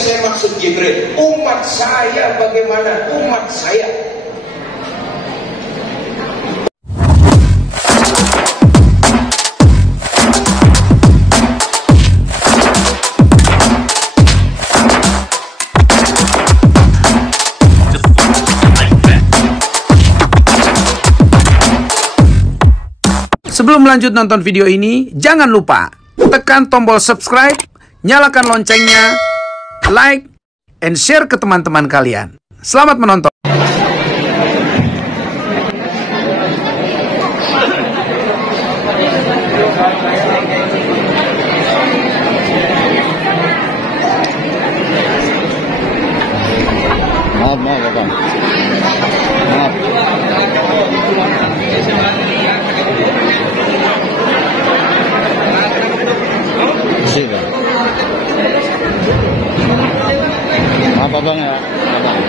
yang saya maksud Jibril? Umat saya bagaimana? Umat saya. Sebelum lanjut nonton video ini, jangan lupa tekan tombol subscribe, nyalakan loncengnya, like, and share ke teman-teman kalian. Selamat menonton. Maaf Abang. Maaf. Siapa? Maaf Abang ya. Abang.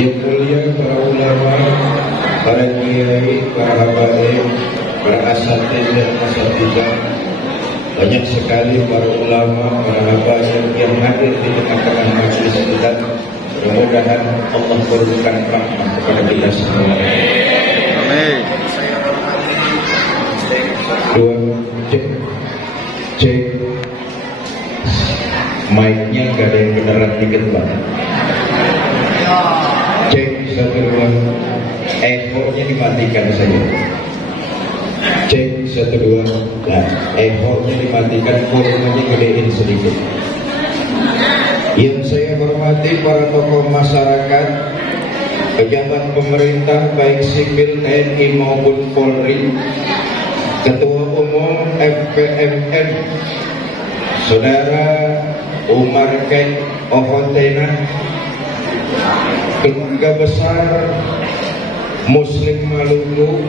Yang mulia para ulama, para kiai, para habaib, para asatidz dan asatidzah, banyak sekali para ulama, para habaib yang hadir di tengah-tengah majelis kita. Mudah-mudahan Allah berikan rahmat kepada kita semua. Amin. Dua, cek. Mic-nya gak ada yang beneran dikit banget. Cek, satu dua. Ekornya dimatikan saja. Cek, satu dua. Nah, ekornya dimatikan, volumenya gedein sedikit. Yang saya hormati para tokoh masyarakat, pejabat pemerintah baik sipil TNI maupun Polri, Ketua Umum FPMN, Saudara Umar Ken Ohotena, keluarga besar Muslim Maluku,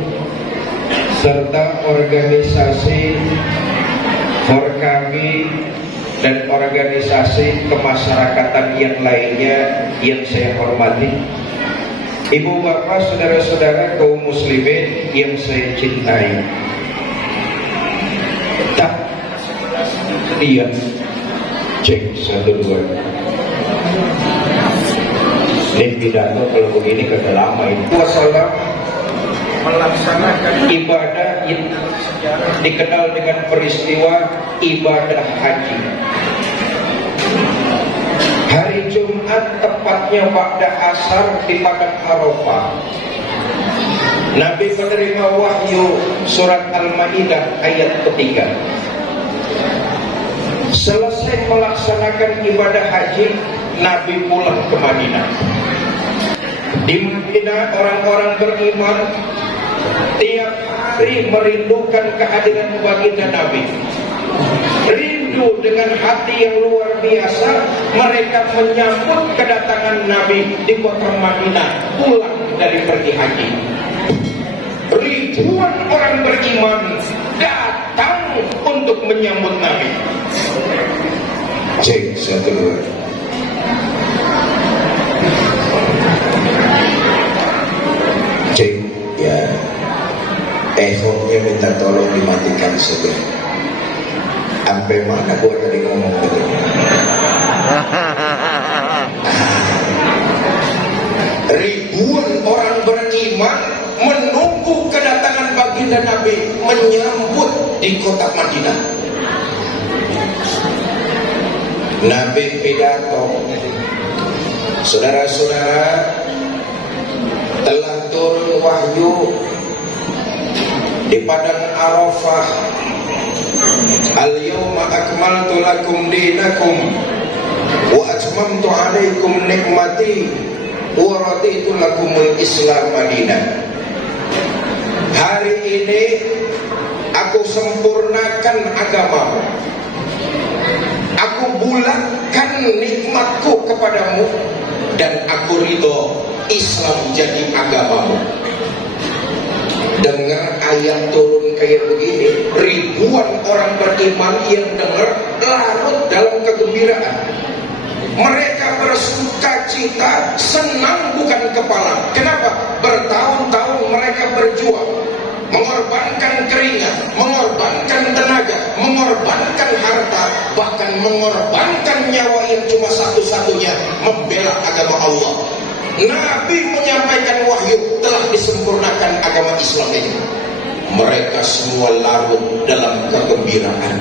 serta organisasi Forkami dan organisasi kemasyarakatan yang lainnya yang saya hormati, ibu bapak, saudara-saudara kaum muslimin yang saya cintai. Tak iya, cek satu dua. Ini pidato kalau begini kagak lama ini. Wassalam melaksanakan ibadah yang dikenal dengan peristiwa ibadah haji. Hari Jumat tepatnya ba'da asar di padang Arafah, Nabi menerima wahyu surat Al-Maidah ayat ketiga. Selesai melaksanakan ibadah haji, Nabi pulang ke Madinah. Di Madinah orang-orang beriman tiap hari merindukan kehadiran baginda Nabi. Rindu dengan hati yang luar biasa, mereka menyambut kedatangan Nabi di kota Madinah pulang dari pergi haji. Ribuan orang beriman datang untuk menyambut Nabi. Cek satu dua. Cek ya. Ekornya minta tolong dimatikan saja. Sampai mana gua tadi ngomong gitu. Ribuan orang beriman menunggu kedatangan baginda Nabi, menyambut di kota Madinah. Nabi pidato, saudara-saudara, telah turun wahyu di padang Arafah. Al-yawma akmaltu lakum dinakum wa atmamtu alaikum nikmati wa raditu lakumul Islam madinah. hari ini aku sempurnakan agamamu, aku bulatkan nikmatku kepadamu, dan aku ridho Islam jadi agamamu. Dengar ayat turun kayak begini, ribuan orang beriman yang dengar larut dalam kegembiraan. Mereka bersuka cita, senang bukan kepala. Kenapa? Bertahun-tahun mereka berjuang, mengorbankan keringat, mengorbankan tenaga, mengorbankan harta, bahkan mengorbankan nyawa yang cuma satu-satunya, membela agama Allah. Nabi menyampaikan wahyu, telah disempurnakan agama Islam ini. Mereka semua larut dalam kegembiraan.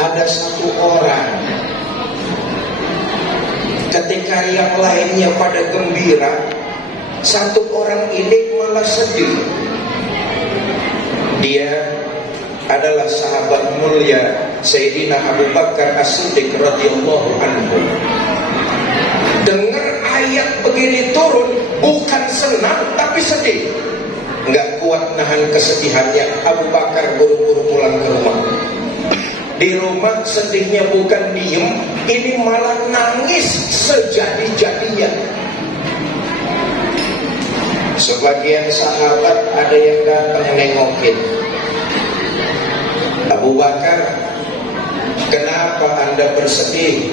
Ada satu orang, ketika yang lainnya pada gembira, satu orang ini malah sedih. Dia adalah sahabat mulia Sayyidina Abu Bakar As-Siddiq radhiyallahu anhu. Dengar ayat begini turun, bukan senang tapi sedih. Nggak kuat nahan kesedihannya, Abu Bakar buru-buru pulang ke rumah. Di rumah sedihnya bukan diem, ini malah nangis sejadi-jadinya. Sebagian sahabat ada yang datang nengokin. Abu Bakar, kenapa Anda bersedih?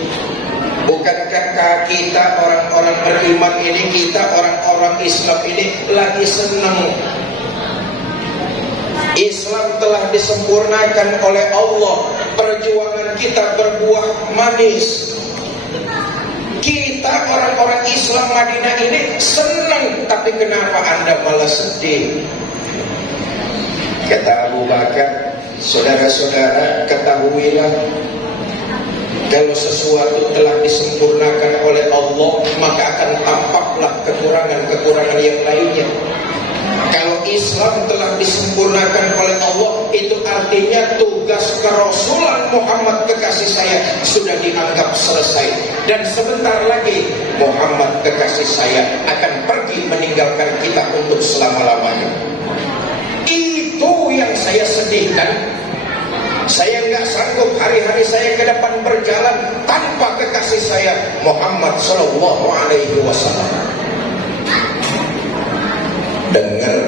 Bukankah kita orang-orang beriman ini, kita orang-orang Islam ini lagi senang? Islam telah disempurnakan oleh Allah, perjuangan kita berbuah manis. Kita orang-orang Islam Madinah ini senang, tapi kenapa Anda malah sedih? Kata Abu Bakar, saudara-saudara, ketahuilah, kalau sesuatu telah disempurnakan oleh Allah, maka akan tampaklah kekurangan-kekurangan yang lainnya. Kalau Islam telah disempurnakan oleh Allah, itu artinya tugas kerasulan Muhammad kekasih saya sudah dianggap selesai. Dan sebentar lagi Muhammad kekasih saya akan pergi meninggalkan kita untuk selama-lamanya. Itu yang saya sedihkan. Saya nggak sanggup hari-hari saya ke depan berjalan tanpa kekasih saya Muhammad Sallallahu Alaihi Wasallam. Dengar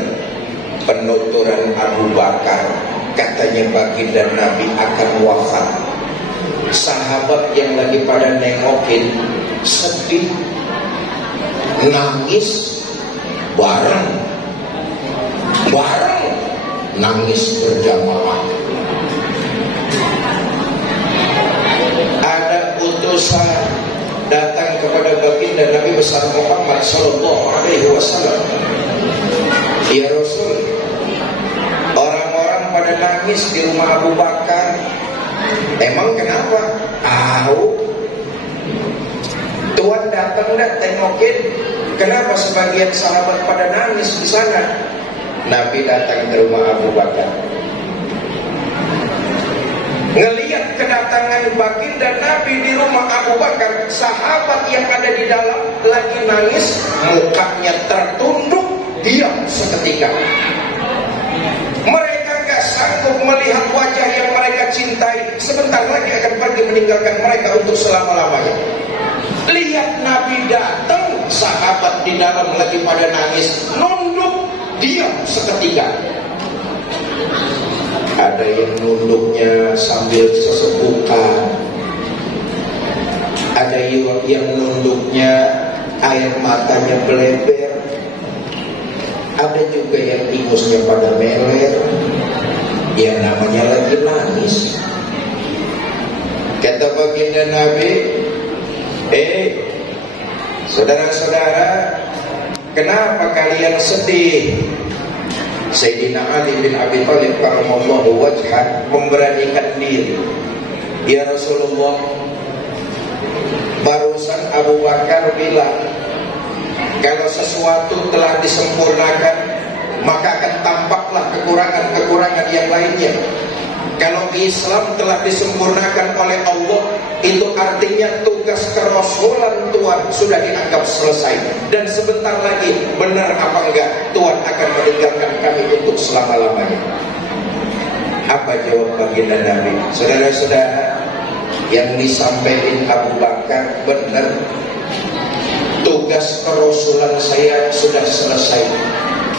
penuturan Abu Bakar, katanya baginda Nabi akan wafat. Sahabat yang lagi pada nengokin sedih, nangis bareng nangis berjamaah. Ada utusan datang kepada baginda Nabi besar Muhammad Sallallahu Alaihi Wasallam. Ya Rasul, orang-orang pada nangis di rumah Abu Bakar. Emang kenapa? Tuhan datang dan tengokin, kenapa sebagian sahabat pada nangis di sana? Nabi datang ke rumah Abu Bakar, ngelihat kedatangan baginda Nabi di rumah Abu Bakar, sahabat yang ada di dalam lagi nangis, mukanya tertunduk, diam seketika. Mereka gak sanggup melihat wajah yang mereka cintai, sebentar lagi akan pergi meninggalkan mereka untuk selama-lamanya. Lihat Nabi datang, sahabat di dalam lagi pada nangis, nunduk, diam seketika. Ada yang nunduknya sambil sesebutan, ada yang nunduknya air matanya beleber, ada juga yang ingusnya pada meler. Ya namanya lagi nangis. Kata baginda Nabi, saudara-saudara, kenapa kalian sedih? Sayyidina Ali bin Abi Thalib karamallahu wajhah memberanikan diri. Ya Rasulullah, barusan Abu Bakar bilang, kalau sesuatu telah disempurnakan, maka akan tampaklah kekurangan-kekurangan yang lainnya. Kalau Islam telah disempurnakan oleh Allah, itu artinya tugas kerasulan Tuhan sudah dianggap selesai. Dan sebentar lagi, benar apa enggak, Tuhan akan meninggalkan kami untuk selama-lamanya. Apa jawab baginda Nabi? Saudara-saudara, yang disampaikan Abu Bakar benar. Tugas kerasulan saya sudah selesai.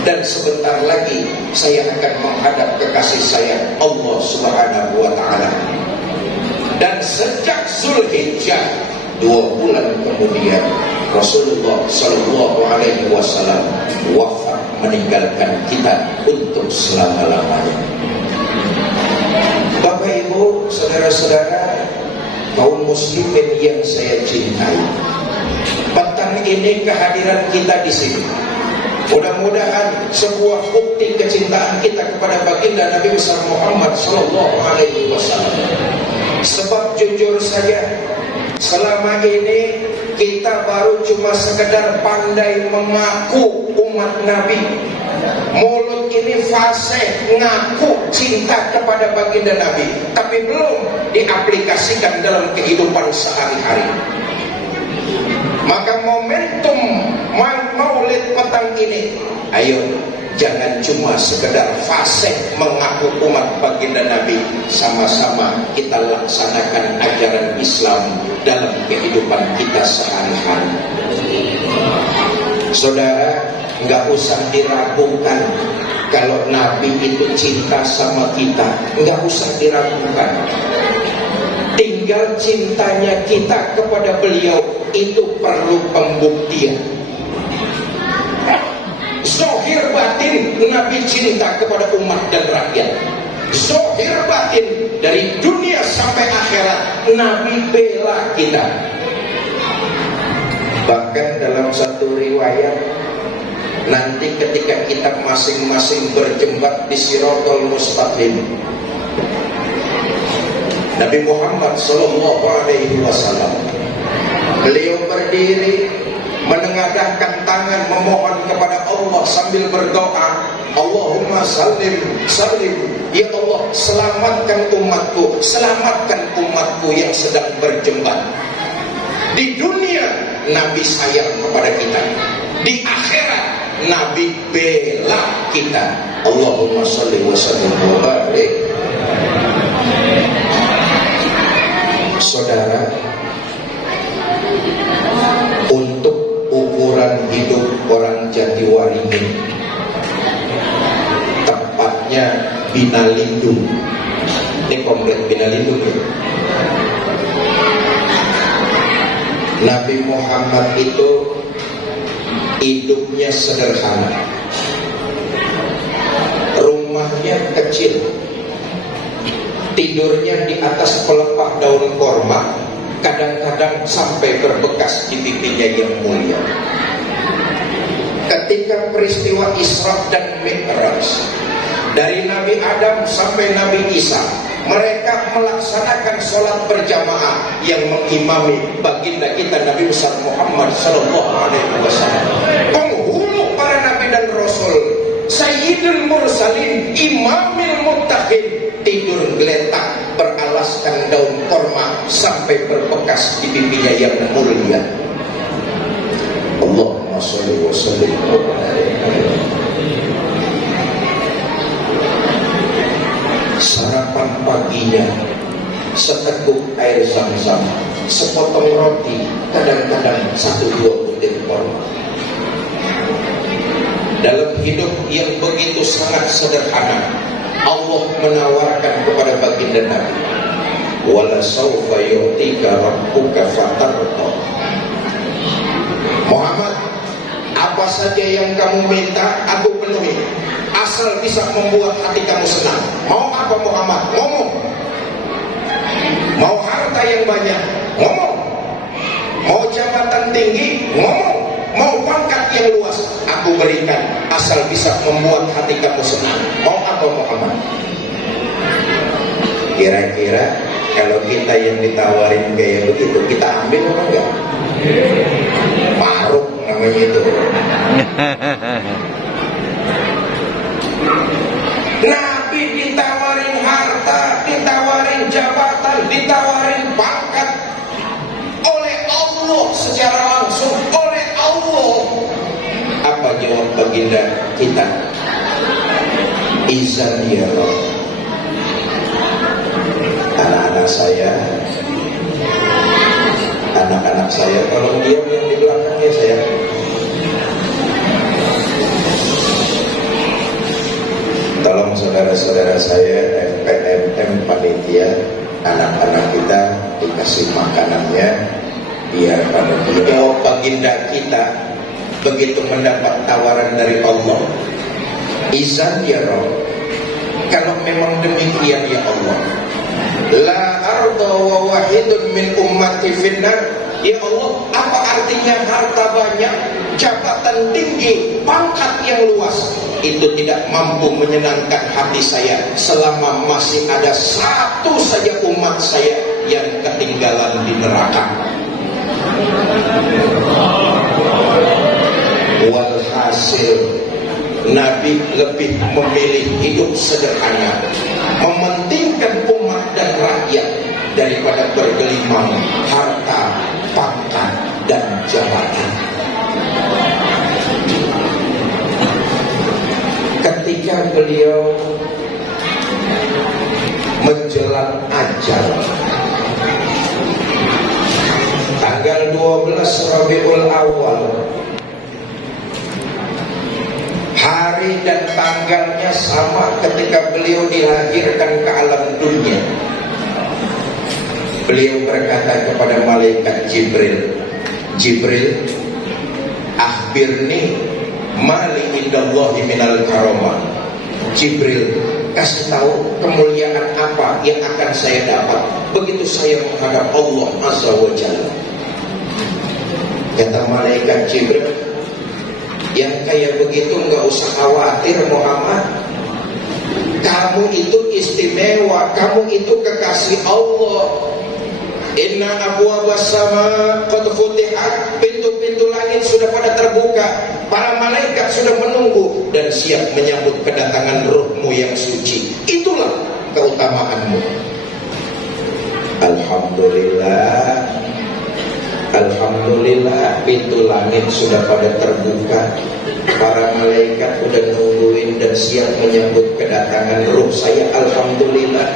Dan sebentar lagi saya akan menghadap kekasih saya, Allah Subhanahu wa ta'ala. Dan sejak Zulhijjah 2 bulan kemudian Rasulullah Sallallahu Alaihi Wasallam wafat, meninggalkan kita untuk selama-lamanya. Bapak Ibu, saudara-saudara, kaum muslimin yang saya cintai, petang ini kehadiran kita di sini mudah-mudahan sebuah bukti kecintaan kita kepada baginda Nabi besar Muhammad Sallallahu Alaihi Wasallam. Sebab jujur saja, selama ini kita baru cuma sekedar pandai mengaku umat Nabi. Mulut ini fasih ngaku cinta kepada baginda Nabi, tapi belum diaplikasikan dalam kehidupan sehari-hari. Maka momentum Maulid petang ini, ayo jangan cuma sekedar fasih mengaku umat baginda Nabi, sama-sama kita laksanakan ajaran Islam dalam kehidupan kita sehari-hari. Saudara, nggak usah diragukan kalau Nabi itu cinta sama kita, nggak usah diragukan. Tinggal cintanya kita kepada beliau itu perlu pembuktian. Zahir batin Nabi cinta kepada umat dan rakyat. Zahir batin dari dunia sampai akhirat Nabi bela kita. Bahkan dalam satu riwayat, nanti ketika kita masing-masing berjembat di Siratal Mustaqim, Nabi Muhammad Sallallahu Alaihi Wasallam, beliau berdiri menengadahkan tangan memohon kepada Allah sambil berdoa, Allahumma sallim sallim, ya Allah selamatkan umatku, selamatkan umatku yang sedang berjembat. Di dunia Nabi sayang kepada kita, di akhirat Nabi bela kita. Allahumma salli wa sallim wa barik. Saudara, untuk ukuran hidup orang Jatiwaringin, tepatnya Binalindung, ini komplek Binalindung ya. Nabi Muhammad itu hidupnya sederhana, rumahnya kecil, tidurnya di atas pelepah daun korma, kadang-kadang sampai berbekas di pipinya yang mulia. Ketika peristiwa Isra dan Mi'raj, dari Nabi Adam sampai Nabi Isa, mereka melaksanakan sholat berjamaah yang mengimami baginda kita Nabi besar Muhammad Sallallahu Alaihi Wasallam, penghulu para nabi dan rasul, Sayyidul Mursalin, Imamil Muttaqin, tidur geletak beralaskan daun korma sampai berbekas di pipinya yang mulia. Allahumma sholli wa sallim. Sarapan paginya seteguk air zam-zam, sepotong roti, kadang-kadang 1-2 butir korma. Dalam hidup yang begitu sangat sederhana, Allah menawarkan kepada baginda Nabi, wala sawfa yu'tika rabbuka fatarda. Muhammad, apa saja yang kamu minta aku penuhi, asal bisa membuat hati kamu senang. Mau apa Muhammad? Ngomong. Mau harta yang banyak? Ngomong. Mau jabatan tinggi? Ngomong. Mau pangkat yang luas? Aku berikan, asal bisa membuat hati kamu senang. Mau apa Muhammad? Kira-kira kalau kita yang ditawarin kayak begitu, kita ambil apa enggak? Maruk namanya itu. Nabi ditawarin harta, ditawarin jabatan, ditawarin pangkat, baginda kita. Izan ya Rabb. Anak-anak saya, anak-anak saya, tolong diam yang di belakangnya saya. Tolong saudara-saudara saya, FPMM panitia, anak-anak kita dikasih makanannya biar pada beliau baginda kita begitu mendapat tawaran dari Allah. Izan ya Rabb, kalau memang demikian ya Allah, la arda wa wahidun min ummati finnar. Ya Allah, apa artinya harta banyak, jabatan tinggi, pangkat yang luas, itu tidak mampu menyenangkan hati saya selama masih ada satu saja umat saya yang ketinggalan di neraka. Walhasil, Nabi lebih memilih hidup sederhana, mementingkan umat dan rakyat daripada bergelimang harta, pangkat, dan jabatan. Ketika beliau menjelang ajal, tanggal 12 Rabiul Awal, hari dan tanggalnya sama ketika beliau dilahirkan ke alam dunia. Beliau berkata kepada malaikat Jibril, Jibril, akhbirni mali indallahi minal karamah. Jibril, kasih tahu kemuliaan apa yang akan saya dapat begitu saya menghadap Allah Azza wa Jalla. Kata malaikat Jibril, yang kayak begitu nggak usah khawatir Muhammad. Kamu itu istimewa, kamu itu kekasih Allah. Inna abwaabas sama qad futihat, pintu-pintu langit sudah pada terbuka, para malaikat sudah menunggu dan siap menyambut kedatangan ruhmu yang suci. Itulah keutamaanmu. Alhamdulillah, alhamdulillah, pintu langit sudah pada terbuka, para malaikat sudah nungguin dan siap menyambut kedatangan ruh saya. Alhamdulillah.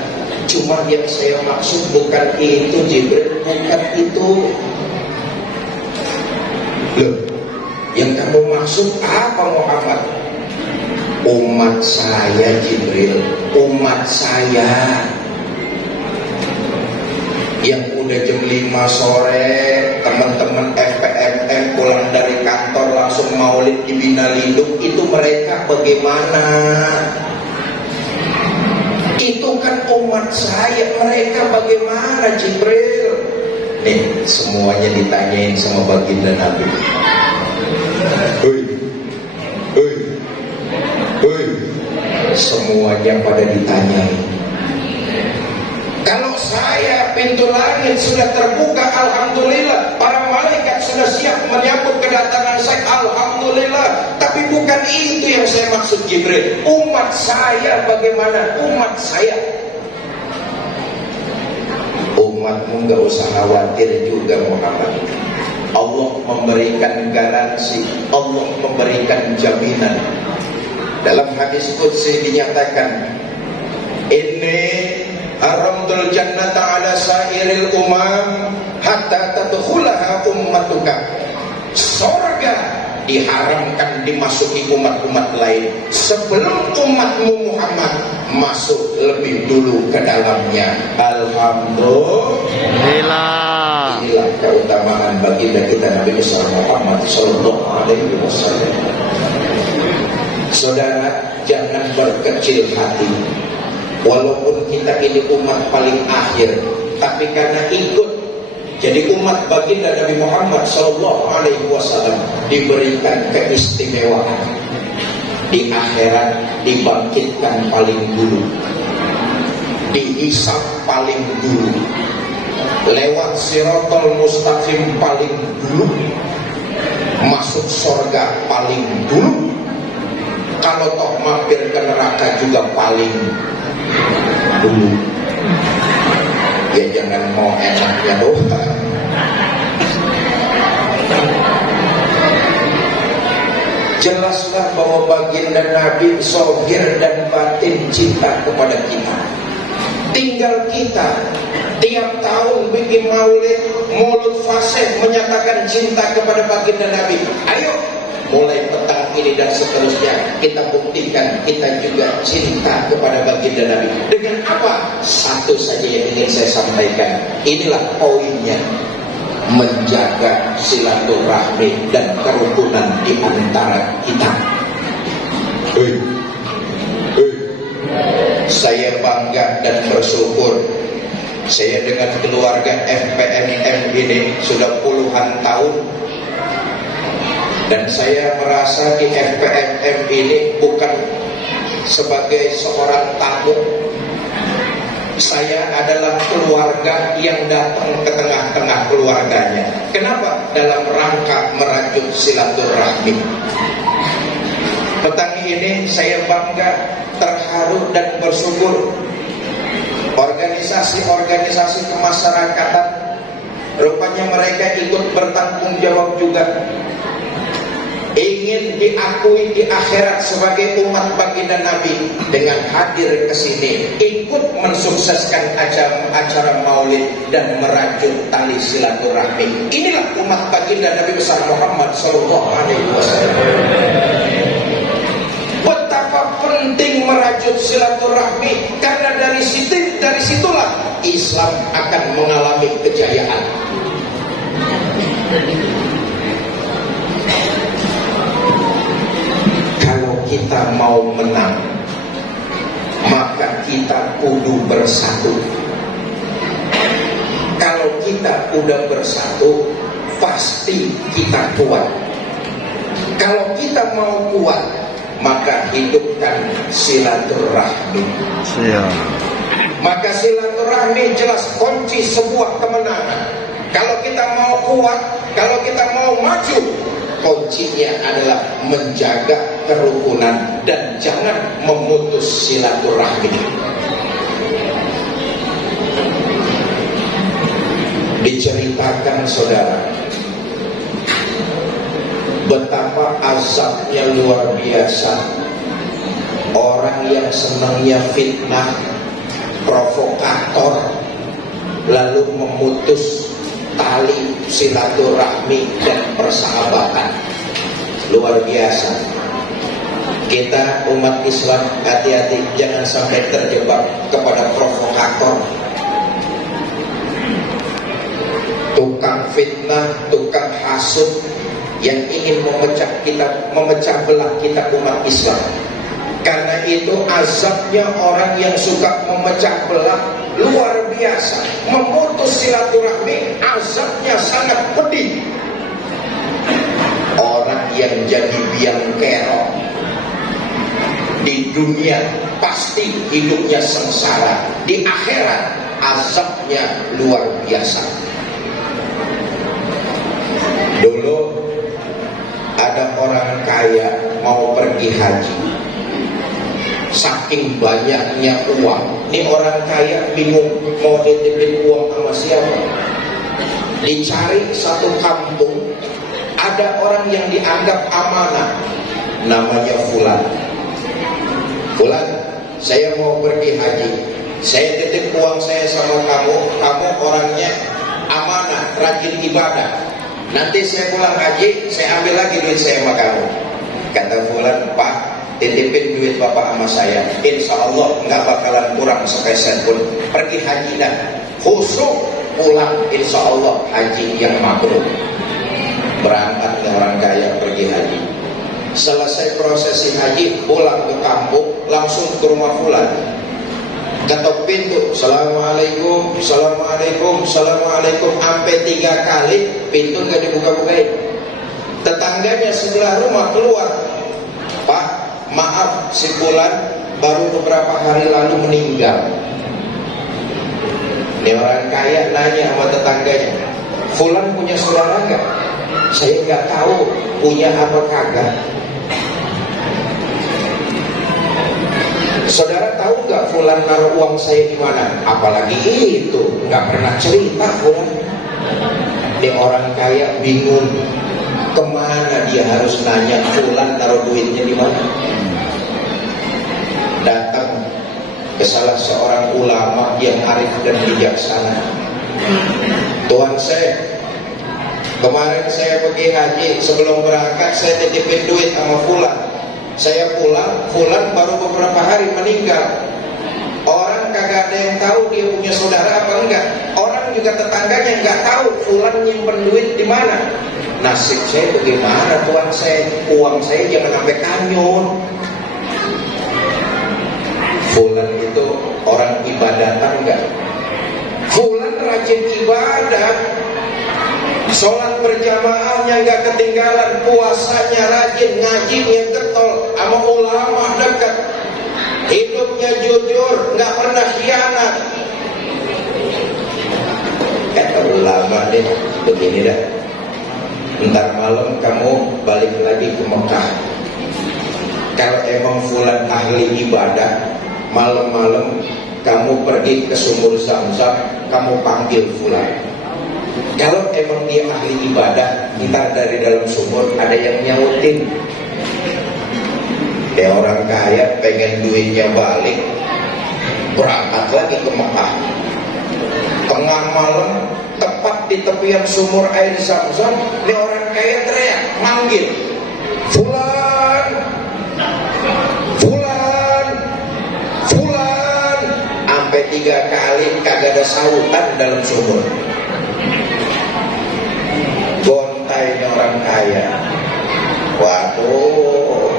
Cuma yang saya maksud bukan itu Jibril, bukan itu. Loh, yang kamu maksud apa Muhammad? Umat saya Jibril, umat saya yang udah jam 5 sore teman-teman FPMM pulang dari kantor langsung maulid di Bina Lindung, itu mereka bagaimana? Itu kan umat saya, mereka bagaimana Jibril? Nih, semuanya ditanyain sama baginda Nabi. Hoi, semuanya pada ditanyain. Kalau saya pintu langit sudah terbuka, alhamdulillah, para malaikat sudah siap menyambut kedatangan saya, alhamdulillah. Tapi bukan itu yang saya maksud Jibril. Umat saya bagaimana? Umat saya. Umatmu gak usah khawatir juga Muhammad. Allah memberikan garansi, Allah memberikan jaminan. Dalam hadis qudsi dinyatakan, ini haramtul jannata ala sairil umam hatta tadkhulaha ummatuka. Surga diharamkan dimasuki umat-umat lain sebelum umatmu Muhammad masuk lebih dulu ke dalamnya. Alhamdulillah. Inilah keutamaan baginda kita Nabi besar Muhammad sallallahu alaihi wasallam. Saudara, jangan berkecil hati. Walaupun kita ini umat paling akhir, tapi karena ikut jadi umat baginda Nabi Muhammad sallallahu alaihi wasallam diberikan keistimewaan. Di akhirat dibangkitkan paling dulu, dihisab paling dulu, lewat Shiratal Mustaqim paling dulu, masuk surga paling dulu. Kalau toh mampir ke neraka juga paling dulu. Ya jangan mau enaknya doang. Jelaslah bahwa baginda Nabi zahir dan batin cinta kepada kita. Tinggal kita tiap tahun bikin maulid, mulut fasih menyatakan cinta kepada baginda Nabi. Ayo, mulai petang ini dan seterusnya kita buktikan kita juga cinta kepada baginda Nabi. Dengan apa? Satu saja yang ingin saya sampaikan. Inilah poinnya: menjaga silaturahmi dan kerukunan di antara kita. Saya bangga dan bersyukur saya dengan keluarga FPMM ini sudah puluhan tahun. Dan saya merasa di FPMM ini bukan sebagai seorang tamu. Saya adalah keluarga yang datang ke tengah-tengah keluarganya. Kenapa? Dalam rangka merajut silaturahmi. Petang ini saya bangga, terharu dan bersyukur. Organisasi-organisasi kemasyarakatan rupanya mereka ikut bertanggung jawab juga. Ingin diakui di akhirat sebagai umat baginda Nabi dengan hadir ke sini, ikut mensukseskan acara maulid dan merajut tali silaturahmi. Inilah umat baginda Nabi besar Muhammad sallallahu alaihi wasallam. Betapa penting merajut silaturahmi, karena dari situlah Islam akan mengalami kejayaan. Kita mau menang, maka kita kudu bersatu. Kalau kita udah bersatu, pasti kita kuat. Kalau kita mau kuat, maka hidupkan silaturahmi. Maka silaturahmi jelas kunci sebuah kemenangan. Kalau kita mau kuat, kalau kita mau maju, kuncinya adalah menjaga kerukunan dan jangan memutus silaturahmi. Diceritakan saudara, betapa azabnya luar biasa orang yang senangnya fitnah, provokator, lalu memutus tali silaturahmi dan persahabatan. Luar biasa. Kita umat Islam hati-hati, jangan sampai terjebak kepada provokator, tukang fitnah, tukang hasud yang ingin memecah belah kita umat Islam. Karena itu azabnya orang yang suka memecah belah luar biasa. Memutus silaturahmi azabnya sangat pedih. Orang yang jadi biang kerok di dunia pasti hidupnya sengsara. Di akhirat azabnya luar biasa. Dulu ada orang kaya mau pergi haji. Saking banyaknya uang, ini orang kaya bingung mau nitipin uang sama siapa. Dicari satu kampung, ada orang yang dianggap amanah, namanya Fulan. Fulan, saya mau pergi haji, saya titip uang saya sama kamu, kamu orangnya amanah, rajin ibadah. Nanti saya pulang haji, saya ambil lagi duit saya sama kamu. Kata Fulan, Pak, titipin duit bapak sama saya, insya Allah nggak bakalan kurang sepeser pun. Pergi haji dah, khusyuk, pulang insya Allah haji yang mabrur. Berangkat ke orang kaya pergi haji. Selesai prosesi haji, pulang ke kampung, langsung ke rumah Fulan. Ketok pintu, Assalamualaikum, Assalamualaikum, Assalamualaikum, sampai 3 kali, pintu nggak dibuka-bukain. Tetangganya sebelah rumah keluar, Pak, maaf, si Fulan baru beberapa hari lalu meninggal. Ini orang kaya nanya sama tetangganya, Fulan punya saudara nggak? Saya nggak tahu punya apa kagak. Saudara tahu nggak Fulan naruh uang saya di mana? Apalagi itu nggak pernah cerita Fulan. Ini orang kaya bingung. Kemana dia harus nanya fulan taruh duitnya di mana? Datang ke salah seorang ulama yang arif dan bijaksana. Tuhan saya, kemarin saya pergi haji, sebelum berangkat saya titipin duit sama fulan. Saya pulang, fulan baru beberapa hari meninggal. Orang kagak ada yang tahu dia punya saudara apa enggak. Orang juga tetangganya enggak tahu fulan nyimpen duit di mana. Nasib saya bagaimana Tuhan saya? Uang saya jangan sampai kanyun. Fulan itu orang ibadatan enggak? Fulan rajin ibadah, sholat berjamaahnya enggak ketinggalan, puasanya rajin, ngajinya getol, sama ulama dekat, hidupnya jujur, enggak pernah khianat. Kata ulama nih, begini dah, ntar malam kamu balik lagi ke Mekah. Kalau emang fulan ahli ibadah, malam-malam kamu pergi ke sumur Zam-Zam, kamu panggil fulan. Kalau emang dia ahli ibadah, ntar dari dalam sumur ada yang nyautin. Kayak orang kaya pengen duitnya balik, berangkat lagi ke Mekah. Tengah malam, tepat di tepian sumur air Zam-Zam, ini orang kaya teriak, manggil, fulan, fulan, fulan. Sampai 3 kali kagak ada sautan dalam sumur. Gontainya orang kaya. Waduh,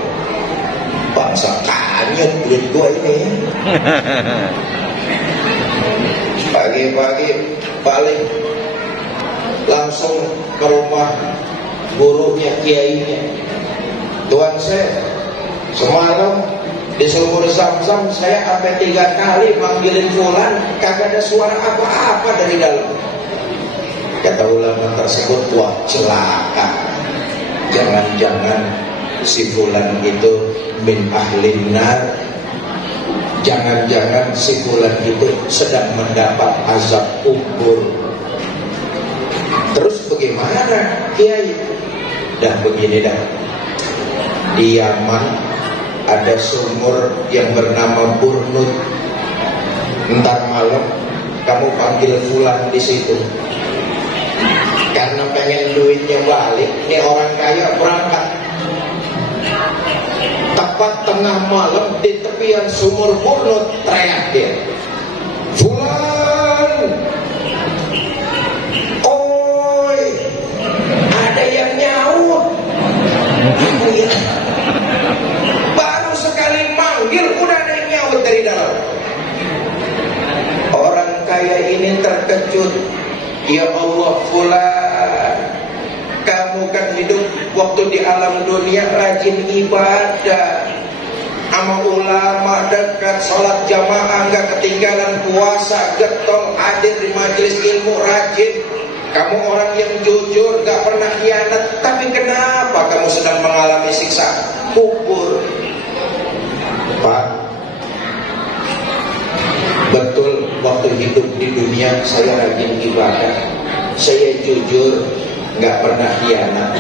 bangsa kanyut duit gua ini. Pagi-pagi balik langsung ke rumah gurunya, kiainya. Tuan saya, semalam di sumur Zam-Zam saya sampai 3 kali manggilin fulan, kagak ada suara apa-apa dari dalam. Kata ulama tersebut, wah celaka, jangan-jangan si fulan itu min ahlin nar, jangan-jangan si fulan itu sedang mendapat azab kubur. Terus bagaimana Kiai? Dah begini dah, di Yaman ada sumur yang bernama Burnut. Ntar malam kamu panggil fulan di situ. Karena pengen duitnya balik, ini orang kaya berangkat. Tepat tengah malam di tepian sumur Burnut, teriak dia, fulan, oi, ada yang nyaut. Baru sekali manggil udah ada yang nyaut dari dalam. Orang kaya ini terkejut. Ya Allah, fulan, kamu kan hidup waktu di alam dunia rajin ibadah, sama ulama dekat, sholat jamaah nggak ketinggalan, puasa getol, hadir di majelis ilmu rajin. Kamu orang yang jujur, gak pernah khianat. Tapi kenapa kamu sedang mengalami siksa kubur? Pak, betul waktu hidup di dunia saya rajin ibadah, saya jujur, gak pernah khianat.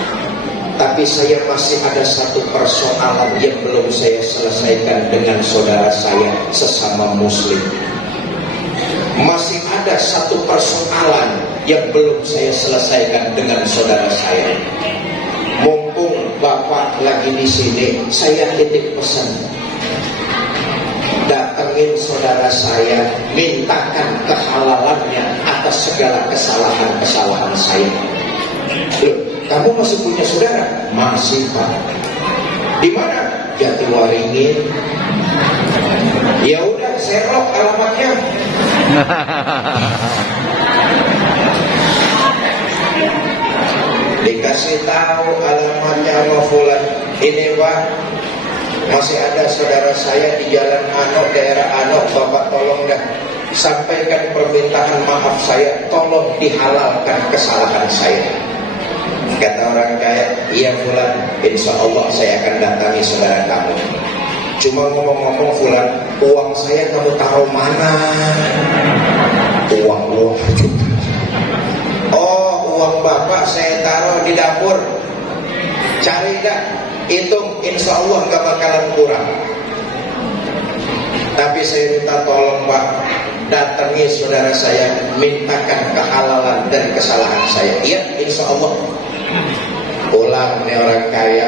Tapi saya masih ada satu persoalan yang belum saya selesaikan dengan saudara saya sesama muslim. Masih ada satu persoalan yang belum saya selesaikan dengan saudara saya. Mumpung Bapak lagi di sini, saya titip pesan. Datengin saudara saya, mintakan kehalalannya atas segala kesalahan-kesalahan saya. Loh, kamu masih punya saudara? Masih, Pak. Di mana? Jatiwaringin. Ya udah, saya lock alamatnya. Dikasih tahu alamatnya sama fulan. Ini Pak, masih ada saudara saya di jalan Anok, daerah Anok. Bapak tolong dah sampaikan permintaan maaf saya, tolong dihalalkan kesalahan saya. Kata orang kaya, iya fulan, insya Allah saya akan datangi saudara kamu. Cuma ngomong-ngomong fulan, uang saya kamu taruh mana? Uang juga. Oh, uang Bapak saya taruh di dapur. Cari dah, hitung, insya Allah gak bakalan kurang. Tapi saya minta tolong Pak, datangi saudara saya, mintakan kehalalan dari kesalahan saya. Iya, insya Allah. Pulang nih orang kaya,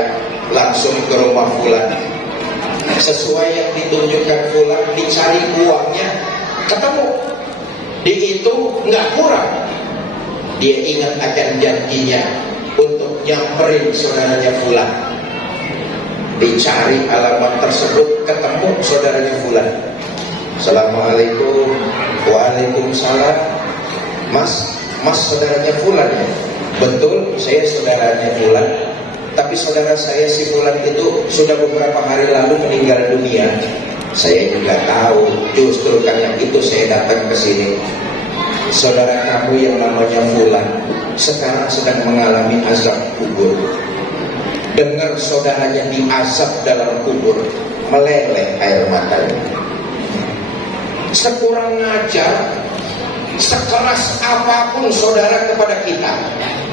langsung ke rumah fulan. Sesuai yang ditunjukkan fulan, dicari uangnya, ketemu. Dihitung nggak kurang. Dia ingat akan janjinya untuk nyamperin saudaranya fulan. Dicari alamat tersebut, ketemu saudaranya fulan. Assalamualaikum. Waalaikumsalam. Mas saudaranya fulan ya? Betul, saya saudaranya fulan. Tapi saudara saya si fulan itu sudah beberapa hari lalu meninggal dunia. Saya juga tahu, justru karena itu saya datang ke sini. Saudara kamu yang namanya fulan sekarang sedang mengalami azab kubur. Dengar saudaranya diazab dalam kubur, meleleh air matanya. Sekurang ajar, sekeras apapun saudara kepada kita,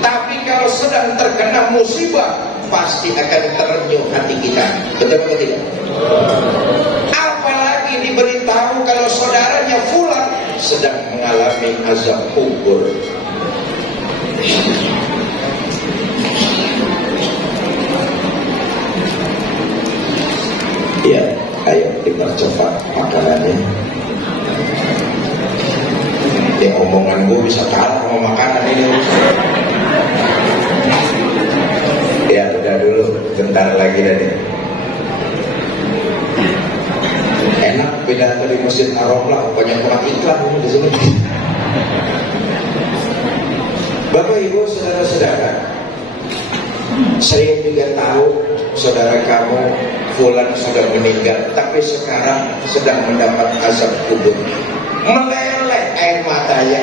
tapi kalau sedang terkena musibah, pasti akan terenyuh hati kita. Betul atau tidak? Apalagi diberitahu kalau saudaranya fulan sedang mengalami azab kubur. Ya, ayo kita cepat makanannya. Ya omongan gue bisa kalah sama makanan ini. Ya udah dulu, bentar lagi tadi. Enak pidato di Masjid Haram lah, banyak orang iklan di sini. Bapak Ibu saudara-saudara, saya juga tahu saudara kamu fulan sudah meninggal, tapi sekarang sedang mendapat azab kubur. Meleleh air matanya.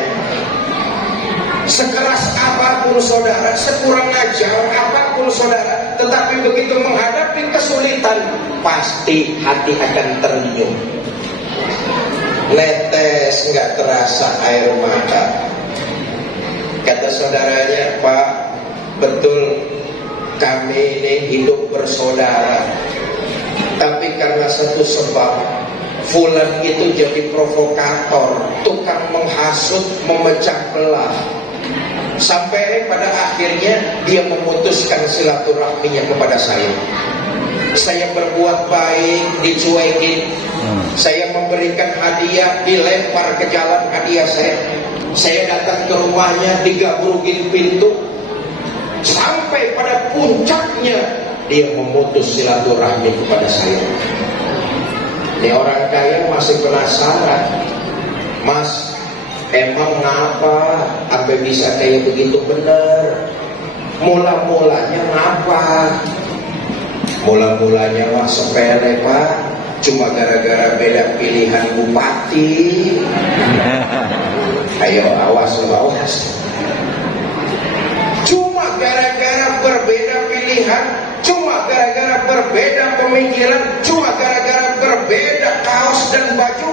Sekeras apapun saudara, sekurang ajar apapun saudara, tetapi begitu menghadapi kesulitan, pasti hati akan terenyuh. Netes nggak terasa air mata. Kata saudaranya, Pak, betul kami ini hidup bersaudara, tapi karena satu sebab fulan itu jadi provokator, tukang menghasut, memecah belah. Sampai pada akhirnya dia memutuskan silaturahminya kepada saya. Saya berbuat baik, dicuekin. Saya memberikan hadiah, dilempar ke jalan hadiah saya. Saya datang ke rumahnya, digabrugin pintu. Sampai pada puncaknya dia memutus silaturahmi kepada saya. Ini orang kaya masih penasaran, Mas, emang ngapa sampai bisa kayak begitu bener? Mula-mulanya ngapa? Mula-mulanya mah sepele Pak, cuma gara-gara beda pilihan bupati. Ayo awas lo, awas. Cuma gara-gara berbeda pilihan, cuma gara-gara berbeda pemikiran, cuma gara-gara berbeda kaos dan baju,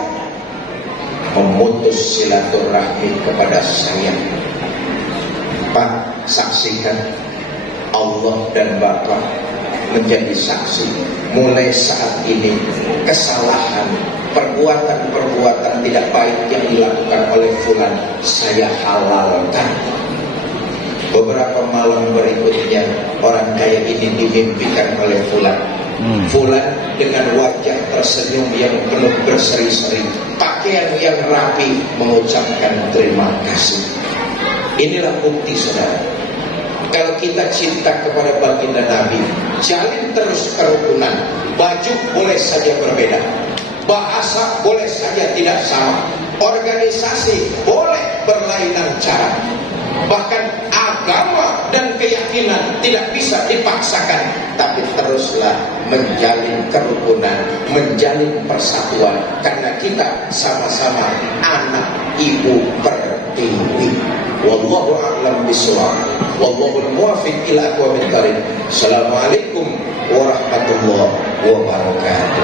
memutus silaturahmi kepada saya. Pak, saksikan, Allah dan Bapak menjadi saksi. Mulai saat ini kesalahan, perbuatan-perbuatan tidak baik yang dilakukan oleh fulan saya halalkan. Beberapa malam berikutnya orang kaya ini dimimpikan oleh fulan. Fulan dengan wajah tersenyum yang penuh berseri-seri, pakaian yang rapi, mengucapkan terima kasih. Inilah bukti saudara, kalau kita cinta kepada baginda Nabi, jalin terus kerukunan. Baju boleh saja berbeda, bahasa boleh saja tidak sama, organisasi boleh berlainan cara, bahkan agama dan keyakinan tidak bisa dipaksakan, tapi teruslah menjalin kerukunan, menjalin persatuan, karena kita sama-sama anak ibu pertiwi. Wallahu a'lam bishawab. Wallahu muwaffiq ila aqwamit thariq. Assalamualaikum warahmatullahi wabarakatuh.